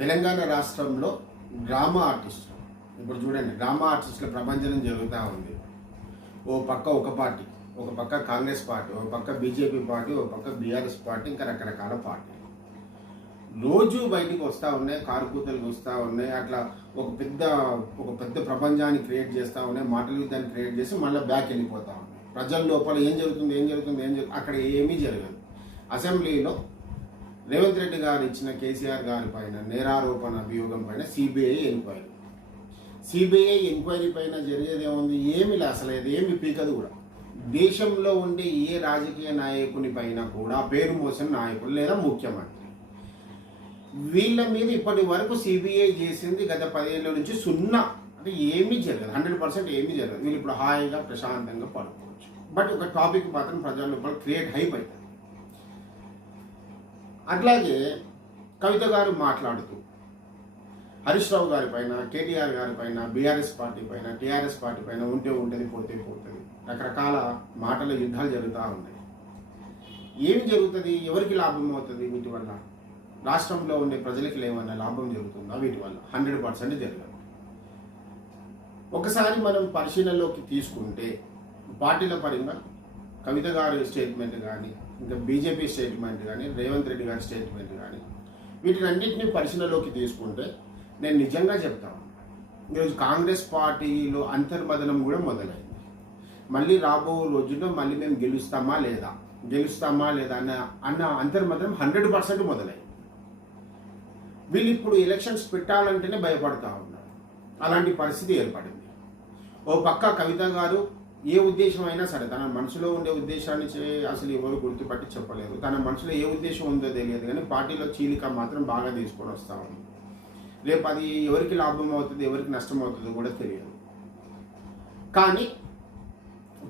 తెలంగాణ రాష్ట్రంలో డ్రామా ఆర్టిస్టులు ఇప్పుడు చూడండి, డ్రామా ఆర్టిస్టుల ప్రపంచం జరుగుతూ ఉంది. ఓ పక్క ఒక పార్టీ, ఒక పక్క కాంగ్రెస్ పార్టీ, ఒక పక్క బీజేపీ పార్టీ, ఒక పక్క బీఆర్ఎస్ పార్టీ, ఇంకా రకరకాల పార్టీ రోజు బయటికి వస్తూ ఉన్నాయి, కారుకూతలు వస్తూ ఉన్నాయి. అట్లా ఒక పెద్ద ప్రపంచాన్ని క్రియేట్ చేస్తూ ఉన్నాయి, మాటలు దాన్ని క్రియేట్ చేసి మళ్ళీ బ్యాక్ వెళ్ళిపోతూ ఉన్నాయి. ప్రజల లోపల ఏం జరుగుతుంది అక్కడ ఏమీ జరగదు. అసెంబ్లీలో రేవంత్ రెడ్డి గారు ఇచ్చిన కేసీఆర్ గారి పైన నేరారోపణ అభియోగం పైన సిబిఐ ఎంక్వైరీ పైన జరిగేది ఏముంది? ఏమి లేదు, అసలు ఏమి పీకదు కూడా. దేశంలో ఉండే ఏ రాజకీయ నాయకుని పైన కూడా పేరు మోసిన నాయకులు లేదా ముఖ్యమంత్రి వీళ్ళ మీద ఇప్పటి వరకు సిబిఐ చేసింది గత 10 ఏళ్ళ నుంచి 0. అంటే ఏమీ జరగదు, 100% ఏమీ జరగదు. వీళ్ళు ఇప్పుడు హాయిగా ప్రశాంతంగా పడుకోవచ్చు. బట్ ఒక టాపిక్ మాత్రం ప్రజల లోపల క్రియేట్ అయిపోయింది. అట్లాగే కవిత గారు మాట్లాడుతూ హరీష్ రావు గారి పైన, కేటీఆర్ గారి పైన, బీఆర్ఎస్ పార్టీ పైన, టీఆర్ఎస్ పార్టీ పైన ఉంటే ఉంటుంది, పోతే పోతుంది, రకరకాల మాటల యుద్ధాలు జరుగుతూ ఉన్నాయి. ఏమి జరుగుతుంది? ఎవరికి లాభం అవుతుంది వీటి వల్ల? రాష్ట్రంలో ఉండే ప్రజలకి ఏమన్నా లాభం జరుగుతుందా వీటి వల్ల? 100% జరగదు. ఒకసారి మనం పరిశీలనలోకి తీసుకుంటే పార్టీల పరంగా కవిత గారి స్టేట్మెంట్ కానీ, ఇంకా బీజేపీ స్టేట్మెంట్ కానీ, రేవంత్ రెడ్డి గారి స్టేట్మెంట్ కానీ, వీటినన్నింటినీ పరిశీలనలోకి తీసుకుంటే నేను నిజంగా చెప్తాను, ఈరోజు కాంగ్రెస్ పార్టీలో అంతర్మదనం కూడా మొదలైంది. మళ్ళీ రాబో రోజుల్లో మళ్ళీ మేము గెలుస్తామా లేదా అన్న అంతర్మదనం 100% మొదలైంది. వీళ్ళు ఇప్పుడు ఎలక్షన్స్ పెట్టాలంటేనే భయపడతా ఉన్నారు. అలాంటి పరిస్థితి ఏర్పడింది. ఓ పక్క కవిత గారు ఏ ఉద్దేశం అయినా సరే, తన మనసులో ఉండే ఉద్దేశాన్ని అసలు ఎవరు గుర్తుపట్టి చెప్పలేరు. తన మనసులో ఏ ఉద్దేశం ఉందో తెలియదు, కానీ పార్టీలో చీలిక మాత్రం బాగా తీసుకొని వస్తూ ఉంది. రేపు అది ఎవరికి లాభం అవుతుంది, ఎవరికి నష్టం అవుతుందో కూడా తెలియదు. కానీ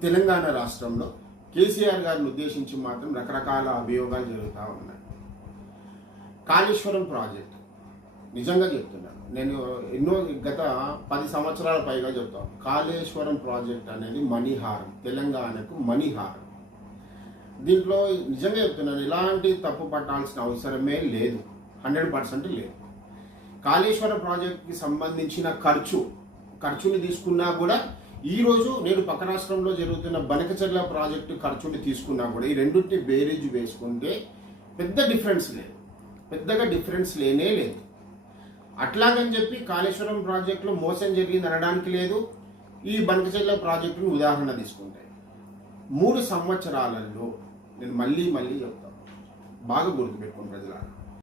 తెలంగాణ రాష్ట్రంలో కేసీఆర్ గారిని ఉద్దేశించి మాత్రం రకరకాల అభియోగాలు జరుగుతూ ఉన్నాయి. కాళేశ్వరం ప్రాజెక్ట్ నిజంగా చెప్తున్నాను, నేను గత 10 సంవత్సరాల పైగా చెప్తాను. కాళేశ్వరం ప్రాజెక్ట్ అనేది మణిహారం, తెలంగాణకు మణిహారం. దీంట్లో నిజంగా చెప్తున్నాను, ఎలాంటి తప్పు పట్టాల్సిన అవసరమే లేదు, 100% లేదు. కాళేశ్వరం ప్రాజెక్ట్కి సంబంధించిన ఖర్చుని తీసుకున్నా కూడా, ఈరోజు నేను పక్క రాష్ట్రంలో జరుగుతున్న బనకచెర్ల ప్రాజెక్టు ఖర్చుని తీసుకున్నా కూడా, ఈ రెండింటిని బేరీజ్ వేసుకుంటే పెద్దగా డిఫరెన్స్ లేనే లేదు. అట్లాగని చెప్పి కాళేశ్వరం ప్రాజెక్టులో మోసం జరిగింది అనడానికి లేదు. ఈ బనకచెర్ల ప్రాజెక్టును ఉదాహరణ తీసుకుంటే 3 సంవత్సరాలలో, నేను మళ్ళీ చెప్తాను, బాగా గుర్తుపెట్టుకోండి ప్రజలారా,